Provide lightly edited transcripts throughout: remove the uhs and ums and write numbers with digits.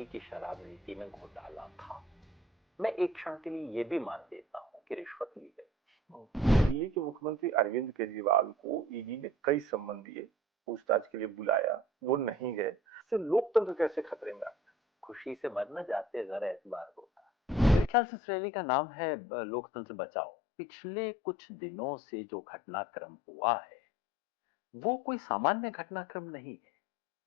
मोदी की शराब नीति में घोटाला था। मैं एक क्षण के लिए ये भी मान लेता हूँ कि रिश्वत ली गई। दिल्ली के मुख्यमंत्री अरविंद केजरीवाल को ईडी ने कई सम्मन दिए, पूछताछ के लिए बुलाया, वो नहीं गए। इससे लोकतंत्र कैसे खतरे में आ गया? खुशी से मर न जाते अगर एतबार होता। मेरे ख्याल से इस रैली का नाम है लोकतंत्र बचाओ। पिछले कुछ दिनों से जो घटनाक्रम हुआ है वो कोई सामान्य घटनाक्रम नहीं है।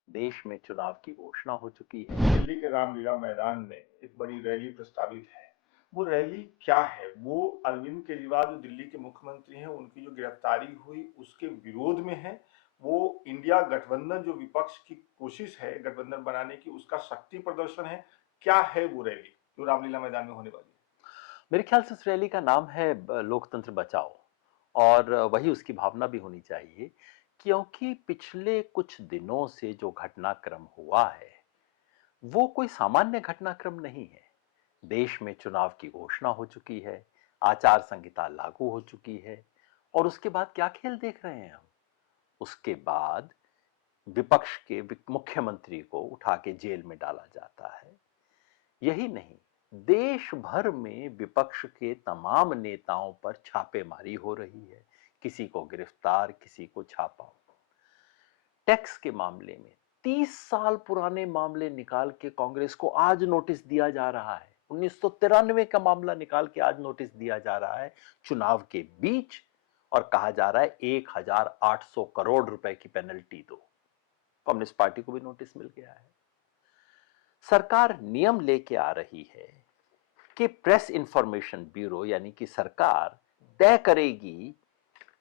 देश में चुनाव की घोषणा हो चुकी है। दिल्ली के रामलीला मैदान में एक बड़ी रैली प्रस्तावित है। वो रैली क्या है? वो अरविंद केजरीवाल जो दिल्ली के मुख्यमंत्री हैं, उनकी जो गिरफ्तारी हुई उसके विरोध में है। वो इंडिया गठबंधन जो विपक्ष की कोशिश है गठबंधन बनाने की, उसका शक्ति प्रदर्शन है। क्या है वो रैली जो रामलीला मैदान में होने वाली है? मेरे ख्याल से इस रैली का नाम है लोकतंत्र बचाओ, और वही उसकी भावना भी होनी चाहिए, क्योंकि पिछले कुछ दिनों से जो घटनाक्रम हुआ है वो कोई सामान्य घटनाक्रम नहीं है। देश में चुनाव की घोषणा हो चुकी है, आचार संहिता लागू हो चुकी है, और उसके बाद क्या खेल देख रहे हैं हम? उसके बाद विपक्ष के मुख्यमंत्री को उठा के जेल में डाला जाता है। यही नहीं, देश भर में विपक्ष के तमाम नेताओं पर छापेमारी हो रही है, किसी को गिरफ्तार, किसी को छापा। टैक्स के मामले में 30 साल पुराने मामले निकाल के कांग्रेस को आज नोटिस दिया जा रहा है। 1993 का मामला निकाल के आज नोटिस दिया जा रहा है चुनाव के बीच, और कहा जा रहा है 1800 करोड़ रुपए की पेनल्टी दो। कम्युनिस्ट पार्टी को भी नोटिस मिल गया है। सरकार नियम लेके आ रही है कि प्रेस इंफॉर्मेशन ब्यूरो यानी कि सरकार तय करेगी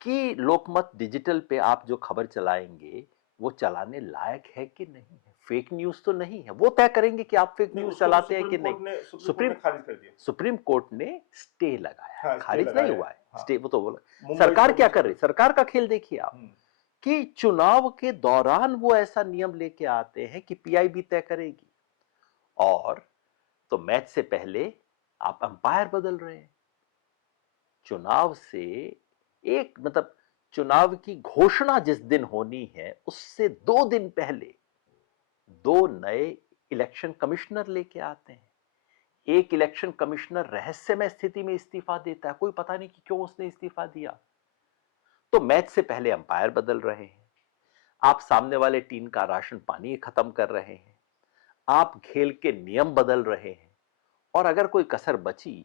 कि लोकमत डिजिटल पे आप जो खबर चलाएंगे वो चलाने लायक है कि नहीं है, फेक न्यूज तो नहीं है। वो तय करेंगे कि आप फेक न्यूज चलाते हैं कि नहीं। सुप्रीम खारिज कर दिया। सुप्रीम कोर्ट ने स्टे लगाया है, हाँ, खारिज नहीं हुआ है। हाँ। स्टे वो तो बोला। मुंबई सरकार क्या पुलिस कर रही? सरकार का खेल देखिए आप, कि चुनाव के दौरान वो ऐसा नियम लेके आते हैं कि पीआईबी तय करेगी, और तो मैच से पहले आप अंपायर बदल रहे हैं। चुनाव से एक मतलब चुनाव की घोषणा जिस दिन होनी है उससे 2 दिन पहले 2 नए इलेक्शन कमिश्नर लेके आते हैं। एक इलेक्शन कमिश्नर रहस्यमय स्थिति में इस्तीफा देता है, कोई पता नहीं कि क्यों उसने इस्तीफा दिया। तो मैच से पहले अंपायर बदल रहे हैं, आप सामने वाले टीम का राशन पानी खत्म कर रहे हैं, आप खेल के नियम बदल रहे हैं, और अगर कोई कसर बची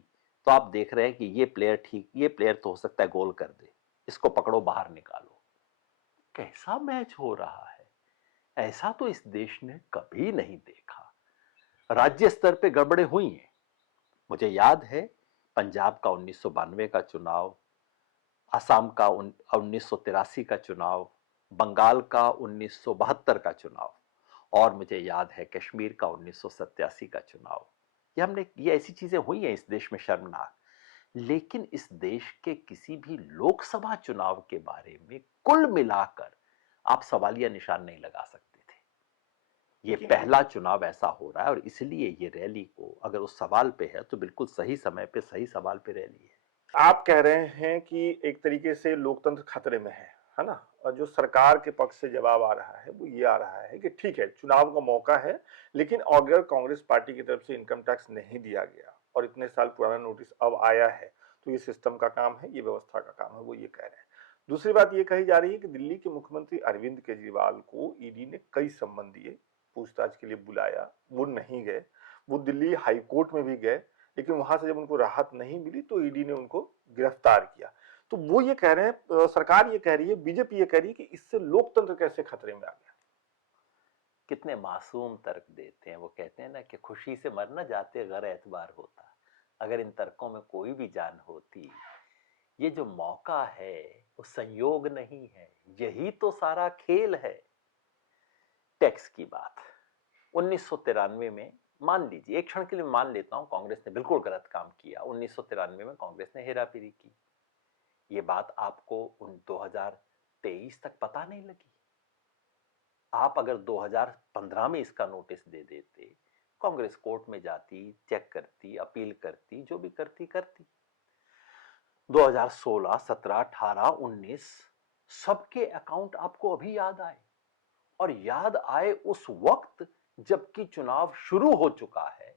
तो आप देख रहे हैं कि ये प्लेयर ठीक, ये प्लेयर तो हो सकता है गोल कर दे, इसको पकड़ो बाहर निकालो। कैसा मैच हो रहा है? ऐसा तो इस देश ने कभी नहीं देखा। राज्य स्तर पे गड़बड़े हुई हैं। मुझे याद है पंजाब का 1992 का चुनाव, असम का 1983 का चुनाव, बंगाल का 1972 का चुनाव, और मुझे याद है कश्मीर का 1987 का चुनाव। ये ऐसी चीजें हुई हैं इस देश में शर्मनाक। लेकिन इस देश के किसी भी लोकसभा चुनाव के बारे में कुल मिलाकर आप सवालिया निशान नहीं लगा सकते थे। ये पहला चुनाव ऐसा हो रहा है, और इसलिए ये रैली को अगर उस सवाल पे है तो बिल्कुल सही समय पे सही सवाल पे रैली है। आप कह रहे हैं कि एक तरीके से लोकतंत्र खतरे में है ना? और जो सरकार के पक्ष से जवाब आ रहा है वो ये आ रहा है कि ठीक है, चुनाव का मौका है, लेकिन अगर कांग्रेस पार्टी की तरफ से इनकम टैक्स नहीं दिया गया और इतने साल पुराना नोटिस अब आया है, तो ये सिस्टम का काम है, ये व्यवस्था का काम है, वो ये कह रहे हैं। दूसरी बात ये कही जा रही है कि दिल्ली के मुख्यमंत्री अरविंद केजरीवाल को ईडी ने कई सम्मन दिए, पूछताछ के लिए बुलाया, वो नहीं गए। वो दिल्ली हाईकोर्ट में भी गए, लेकिन वहां से जब उनको राहत नहीं मिली तो ईडी ने उनको गिरफ्तार किया। तो वो ये कह रहे हैं, सरकार ये कह रही है, बीजेपी ये कह रही है कि इससे लोकतंत्र कैसे खतरे में आ गया। कितने मासूम तर्क देते हैं। वो कहते हैं ना कि खुशी से मर न जाते अगर एतबार होता। अगर इन तर्कों में कोई भी जान होती। ये जो मौका है वो संयोग नहीं है, यही तो सारा खेल है। टैक्स की बात 1993 में, मान लीजिए एक क्षण के लिए मान लेता हूं कांग्रेस ने बिल्कुल गलत काम किया। 1993 में कांग्रेस ने हेराफेरी की। ये बात आपको 2023 तक पता नहीं लगी? आप अगर 2015 में इसका नोटिस दे देते, कांग्रेस कोर्ट में जाती, चेक करती, अपील करती, जो भी करती करती। 2016, 17, 18, 19 सबके अकाउंट आपको अभी याद आए, और याद आए उस वक्त जबकि चुनाव शुरू हो चुका है,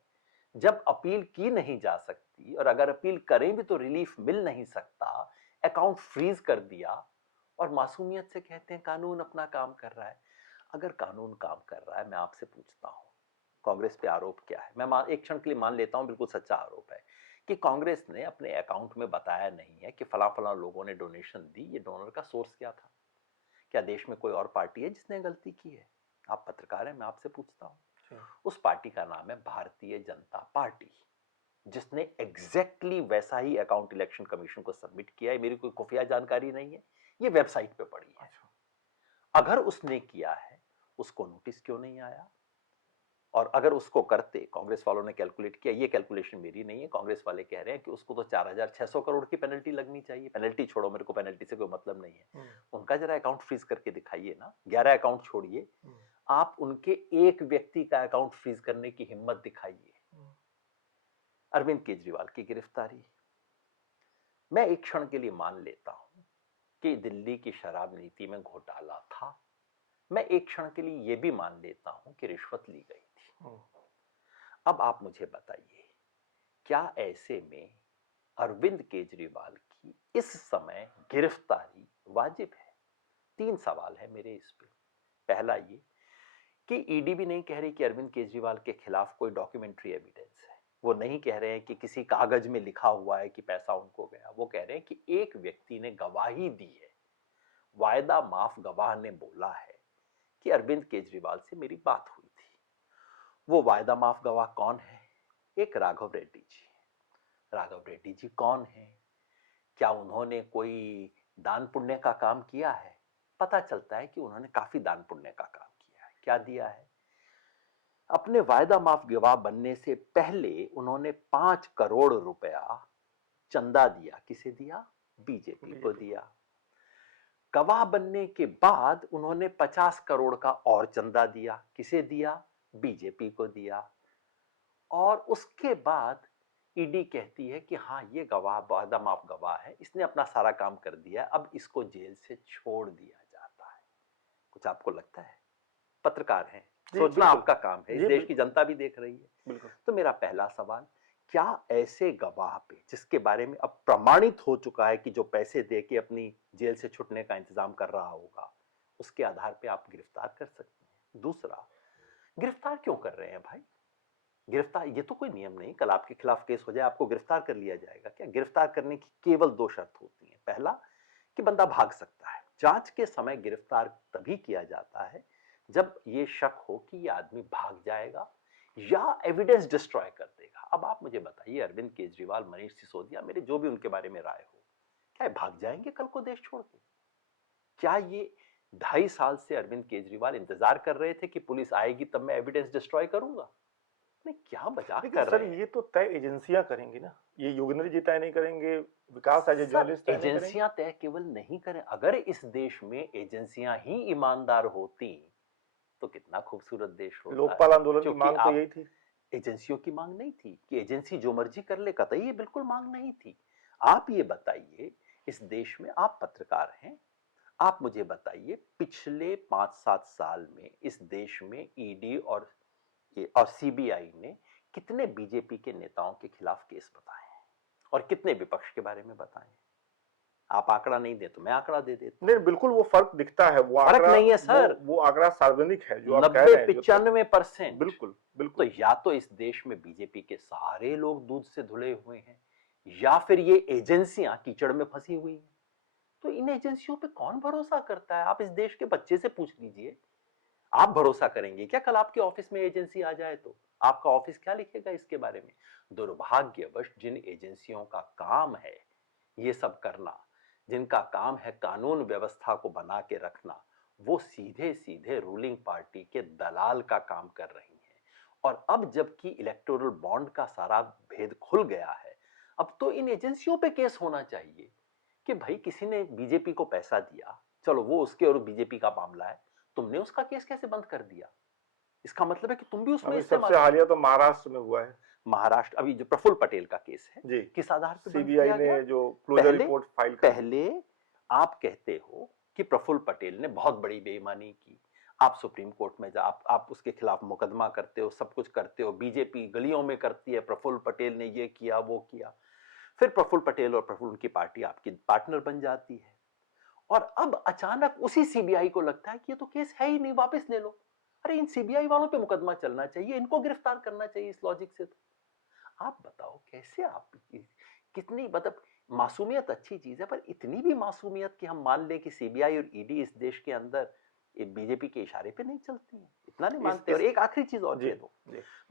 जब अपील की नहीं जा सकती और अगर अपील करें भी तो रिलीफ मिल नहीं सकता, अकाउंट फ्रीज कर दिया और मासूमियत से कहते हैं कानून अपना काम कर रहा है। अगर कानून काम कर रहा है, मैं आपसे पूछता हूं, कांग्रेस पे आरोप क्या है? मैं एक क्षण के लिए मान लेता हूं बिल्कुल सच्चा आरोप है कि कांग्रेस ने अपने अकाउंट में बताया नहीं है कि फला फला लोगों ने डोनेशन दी, ये डोनर का सोर्स क्या था। क्या देश में कोई और पार्टी है जिसने गलती की है? आप पत्रकार हैं, मैं आपसे पूछता हूं। उस पार्टी का नाम है भारतीय जनता पार्टी, जिसने एग्जैक्टली वैसा ही अकाउंट इलेक्शन कमीशन को सबमिट किया है। मेरी कोई खुफिया जानकारी नहीं है, ये वेबसाइट पे पड़ी है। अगर उसने किया है, उसको नोटिस क्यों नहीं आया? और अगर उसको करते, कांग्रेस वालों ने कैलकुलेट किया, ये कैलकुलेशन मेरी नहीं है, कांग्रेस वाले कह रहे हैं कि उसको तो 4,600 करोड़ की पेनल्टी लगनी चाहिए। पेनल्टी छोड़ो, मेरे को पेनल्टी से कोई मतलब नहीं है। उनका जरा अकाउंट फ्रीज करके दिखाइए ना। 11 अकाउंट छोड़िए, आप उनके एक व्यक्ति का अकाउंट फ्रीज करने की हिम्मत दिखाइए। अरविंद केजरीवाल की गिरफ्तारी, मैं एक क्षण के लिए मान लेता हूं कि दिल्ली की शराब नीति में घोटाला था। मैं एक क्षण के लिए यह भी मान लेता हूं कि रिश्वत ली गई थी। अब आप मुझे बताइए, क्या ऐसे में अरविंद केजरीवाल की इस समय गिरफ्तारी वाजिब है? 3 सवाल है मेरे इस पे। पहला ये कि ईडी भी नहीं कह रही कि अरविंद केजरीवाल के खिलाफ कोई डॉक्यूमेंट्री एविडेंस है। वो नहीं कह रहे हैं कि किसी कागज में लिखा हुआ है कि पैसा उनको गया। वो कह रहे हैं कि एक व्यक्ति ने गवाही दी है, वायदा माफ गवाह ने बोला है कि अरविंद केजरीवाल से मेरी बात हुई थी। वो वायदा माफ गवाह कौन है? एक राघव रेड्डी जी। राघव रेड्डी जी कौन है? क्या उन्होंने कोई दान पुण्य का काम किया है? पता चलता है कि उन्होंने काफी दान पुण्य का काम किया है। क्या दिया है? अपने वायदा माफ गवाह बनने से पहले उन्होंने 5 करोड़ रुपया चंदा दिया। किसे दिया? बीजेपी को दिया। गवाह बनने के बाद उन्होंने 50 करोड़ का और चंदा दिया। किसे दिया? बीजेपी को दिया। और उसके बाद ईडी कहती है कि हाँ, ये गवाह वादा माफ गवाह है, इसने अपना सारा काम कर दिया, अब इसको जेल से छोड़ दिया जाता है। कुछ आपको लगता है? पत्रकार हैं, सोचना आपका काम है, इस देश की जनता भी देख रही है। तो मेरा पहला सवाल, क्या ऐसे गवाह पे, जिसके बारे में अब प्रमाणित हो चुका है कि जो पैसे दे के अपनी जेल से छुटने का इंतजाम कर रहा होगा, उसके आधार पे आप गिरफ्तार कर सकते हैं? दूसरा, गिरफ्तार क्यों कर रहे हैं भाई? गिरफ्तार, ये तो कोई नियम नहीं कल आपके खिलाफ केस हो जाए आपको गिरफ्तार कर लिया जाएगा क्या? गिरफ्तार करने की केवल 2 शर्त होती हैं। पहला कि बंदा भाग सकता है। जांच के समय गिरफ्तार तभी किया जाता है जब ये शक हो कि ये आदमी भाग जाएगा या एविडेंस डिस्ट्रॉय कर देगा। अब आप मुझे बताइए, अरविंद केजरीवाल, मनीष सिसोदिया, मेरे जो भी उनके बारे में राय हो, क्या भाग जाएंगे कल को देश छोड़ के? क्या ये 2.5 साल से अरविंद केजरीवाल इंतजार कर रहे थे कि पुलिस आएगी तब मैं एविडेंस डिस्ट्रॉय करूंगा? नहीं, क्या मजाक कर रहे हैं? ये तो तय एजेंसियां करेंगी ना, ये योगेंद्र जी तय नहीं करेंगे, विकास एज ए जर्नलिस्ट तय नहीं करेंगे। एजेंसियां तय केवल नहीं करें। अगर इस देश में एजेंसियां ही ईमानदार होती तो कितना खूबसूरत देश होता। लोकपाल आंदोलन की मांग तो यही थी। एजेंसियों की मांग नहीं थी कि एजेंसी जो मर्जी कर ले, कतई ये बिल्कुल मांग नहीं थी। आप ये बताइए, इस देश में, आप पत्रकार हैं, आप मुझे बताइए पिछले 5-7 साल में इस देश में ईडी और सीबीआई ने कितने बीजेपी के नेताओं के खिलाफ केस बताए हैं और कितने विपक्ष के बारे में बताए हैं? आप आंकड़ा नहीं दे तो मैं आंकड़ा दे देता। नहीं, बिल्कुल वो फर्क दिखता है। वो फर्क नहीं है सर, वो आंकड़ा सार्वजनिक है जो आप कह रहे हैं। 90-95%। बिल्कुल बिल्कुल। तो या तो इस देश में बीजेपी के सारे लोग दूध से धुले हुए हैं या फिर ये एजेंसियां कीचड़ में फंसी हुई हैं। तो इन एजेंसियों पे कौन भरोसा करता है? आप इस देश के बच्चे से पूछ लीजिए, आप भरोसा करेंगे क्या कल आपके ऑफिस में एजेंसी आ जाए तो? आपका ऑफिस क्या लिखेगा इसके बारे में? दुर्भाग्यवश जिन एजेंसियों का काम है ये सब करना, जिनका काम है कानून व्यवस्था को बना के रखना, वो सीधे सीधे रूलिंग पार्टी के दलाल का काम कर रही हैं। और अब जबकि इलेक्टोरल बॉन्ड का सारा भेद खुल गया है, अब तो इन एजेंसियों पे केस होना चाहिए कि भाई किसी ने बीजेपी को पैसा दिया, चलो वो उसके और बीजेपी का मामला है, तुमने उसका केस कैसे बंद कर दिया? इसका मतलब है कि तुम भी उसमें इस्तेमाल। सबसे हालिया तो महाराष्ट्र में हुआ है। महाराष्ट्र, अभी जो प्रफुल्ल पटेल का केस है जी, किस आधार पर सीबीआई ने जो क्लोजर रिपोर्ट फाइल कर पहले आप कहते हो कि प्रफुल्ल पटेल ने बहुत बड़ी बेईमानी की, आप सुप्रीम कोर्ट में जा, आप उसके खिलाफ मुकदमा करते हो, सब कुछ करते हो, बीजेपी गलियों में करती है, प्रफुल्ल पटेल ने ये किया वो किया, फिर प्रफुल्ल पटेल और प्रफुल्ल उनकी पार्टी आपकी पार्टनर बन जाती है, और अब अचानक उसी सीबीआई को लगता है कि ये तो केस है ही नहीं, वापस ले लो। अरे इन सीबीआई वालों पे मुकदमा चलना चाहिए, इनको गिरफ्तार करना चाहिए इस लॉजिक से। तो आप बताओ कैसे आप कितनी मतलब मासूमियत अच्छी चीज है, पर इतनी भी मासूमियत कि हम मान ले कि सीबीआई और ईडी इस देश के अंदर बीजेपी के इशारे पे नहीं चलती है, इतना नहीं मानते। और एक आखिरी चीज और कह दो,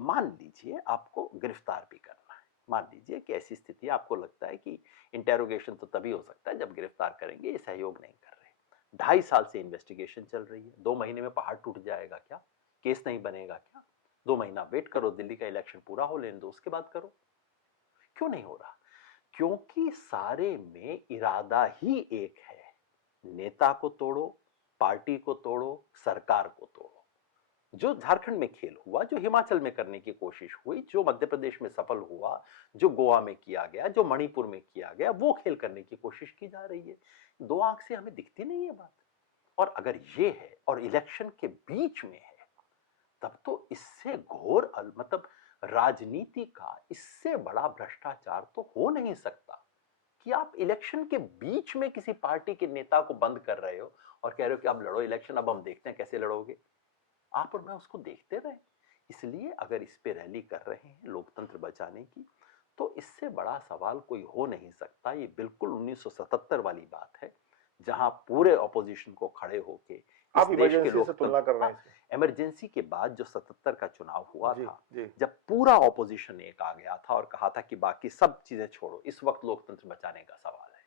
मान लीजिए आपको गिरफ्तार भी करना है, मान लीजिए कि ऐसी स्थिति आपको लगता है कि इंटेरोगेशन तो तभी हो सकता है जब गिरफ्तार करेंगे, ये सहयोग नहीं कर रहे, 2.5 साल से इन्वेस्टिगेशन चल रही है, 2 महीने में पहाड़ टूट जाएगा क्या, केस नहीं बनेगा क्या? 2 महीना वेट करो, दिल्ली का इलेक्शन पूरा हो लेने दो, उसके बाद करो। क्यों नहीं हो रहा? क्योंकि सारे में इरादा ही एक है, नेता को तोड़ो, पार्टी को तोड़ो, सरकार को तोड़ो। जो झारखंड में खेल हुआ, जो हिमाचल में करने की कोशिश हुई, जो मध्य प्रदेश में सफल हुआ, जो गोवा में किया गया, जो मणिपुर में किया गया, वो खेल करने की कोशिश की जा रही है। 2 आंख से हमें दिखती नहीं है बात। और अगर ये है और इलेक्शन के बीच में है, तब तो इससे घोर मतलब राजनीति का इससे बड़ा भ्रष्टाचार तो हो नहीं सकता कि आप इलेक्शन के बीच में किसी पार्टी के नेता को बंद कर रहे हो और कह रहे हो कि अब लड़ो इलेक्शन, अब हम देखते हैं कैसे लड़ोगे। आप और मैं उसको देखते रहे। इसलिए अगर इस पे रैली कर रहे हैं लोकतंत्र बचाने की, तो इससे बड़ा सवाल कोई हो नहीं सकता। ये बिल्कुल 1977 वाली बात है, जहां पूरे ऑपोजिशन को खड़े होके इस आप देश के इमरजेंसी से लोकतंत्र, तुलना कर रहे हैं इसे? इमरजेंसी के बाद जो 77 का चुनाव हुआ जी, था, जी। जब पूरा ऑपोजिशन एक आ गया था और कहा था कि बाकी सब चीजें छोड़ो, इस वक्त लोकतंत्र बचाने का सवाल है,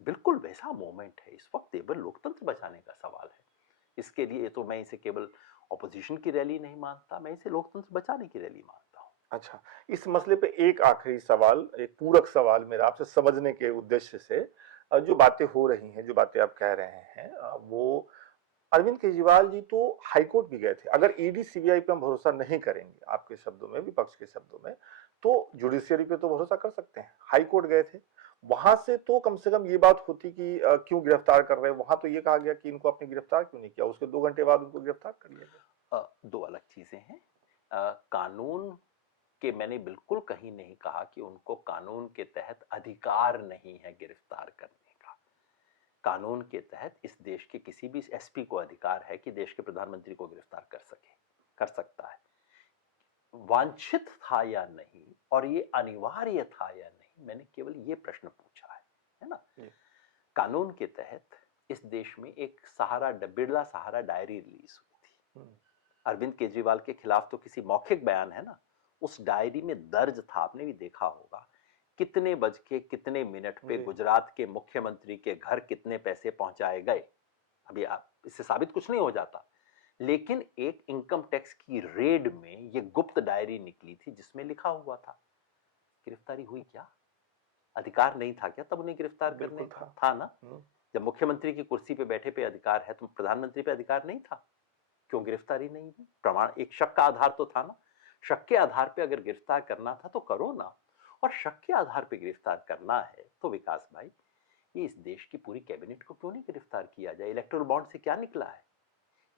बिल्कुल वैसा मोमेंट है इस वक्त, केवल लोकतंत्र बचाने का सवाल है। इसके लिए तो मैं इसे केवल ऑपोजिशन की रैली नहीं मानता, मैं इसे लोकतंत्र बचाने की रैली मानता हूं। अच्छा, इस मसले पे एक आखिरी सवाल, एक पूरक सवाल मेरा आपसे समझने के उद्देश्य से, जो बातें हो रही हैं, जो बातें आप कह रहे हैं, वो अरविंद केजरीवाल जी तो हाईकोर्ट भी गए थे। अगर ईडी सीबीआई पे हम भरोसा नहीं करेंगे, आपके शब्दों में, विपक्ष के शब्दों में, तो जुडिशियरी पे तो भरोसा कर सकते हैं। हाईकोर्ट गए थे, वहां से तो कम से कम ये बात होती कि क्यों गिरफ्तार कर रहे हैं। वहां तो ये कहा गया कि इनको आपने गिरफ्तार क्यों नहीं किया, उसके 2 घंटे बाद उनको गिरफ्तार कर लिया गया। दो अलग चीजें हैं। कानून के मैंने बिल्कुल कहीं नहीं कहा कि उनको कानून के तहत अधिकार नहीं है गिरफ्तार करने का। कानून के तहत इस देश के किसी भी एसपी को अधिकार है कि देश के प्रधानमंत्री को गिरफ्तार कर सकता है। वांछित था या नहीं और ये अनिवार्य था या नहीं, मैंने केवल ये प्रश्न पूछा है ना। कानून के तहत इस देश में एक सहारा, बिरला सहारा डायरी रिलीज हुई थी। अरविंद केजरीवाल के खिलाफ तो किसी मौखिक बयान है ना, उस डायरी में दर्ज था, आपने भी देखा होगा, कितने बज के कितने मिनट पे गुजरात के मुख्यमंत्री के घर कितने पैसे पहुंचाए गए। अभी आप इससे साबित कुछ नहीं हो जाता, लेकिन एक इनकम टैक्स की रेड में ये गुप्त डायरी निकली थी जिसमें लिखा हुआ था। गिरफ्तारी हुई क्या? अधिकार नहीं था क्या तब उन्हें गिरफ्तार करने का? था ना। जब मुख्यमंत्री की कुर्सी पे बैठे पे अधिकार है तो प्रधानमंत्री पे अधिकार नहीं था? क्यों गिरफ्तारी नहीं हुई? प्रमाण, एक शक का आधार तो था ना। शक के आधार पे अगर गिरफ्तार करना था तो करो ना। और शक के आधार पे गिरफ्तार करना है तो विकास भाई, ये इस देश की पूरी कैबिनेट को क्यों नहीं गिरफ्तार किया जाए? इलेक्टोरल बॉन्ड से क्या निकला है?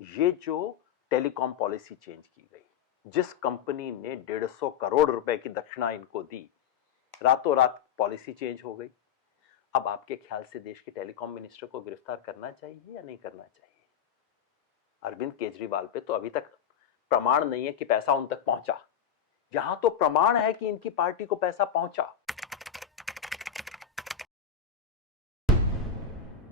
ये जो टेलीकॉम पॉलिसी चेंज की गई, जिस कंपनी ने 150 करोड़ रुपए की दक्षिणा इनको दी, रातों रात पॉलिसी चेंज हो गई। अब आपके ख्याल से देश के टेलीकॉम मिनिस्टर को गिरफ्तार करना चाहिए या नहीं करना चाहिए? अरविंद केजरीवाल पे तो अभी तक प्रमाण नहीं है कि पैसा उन तक पहुंचा। यहां तो प्रमाण है कि इनकी पार्टी को पैसा पहुंचा।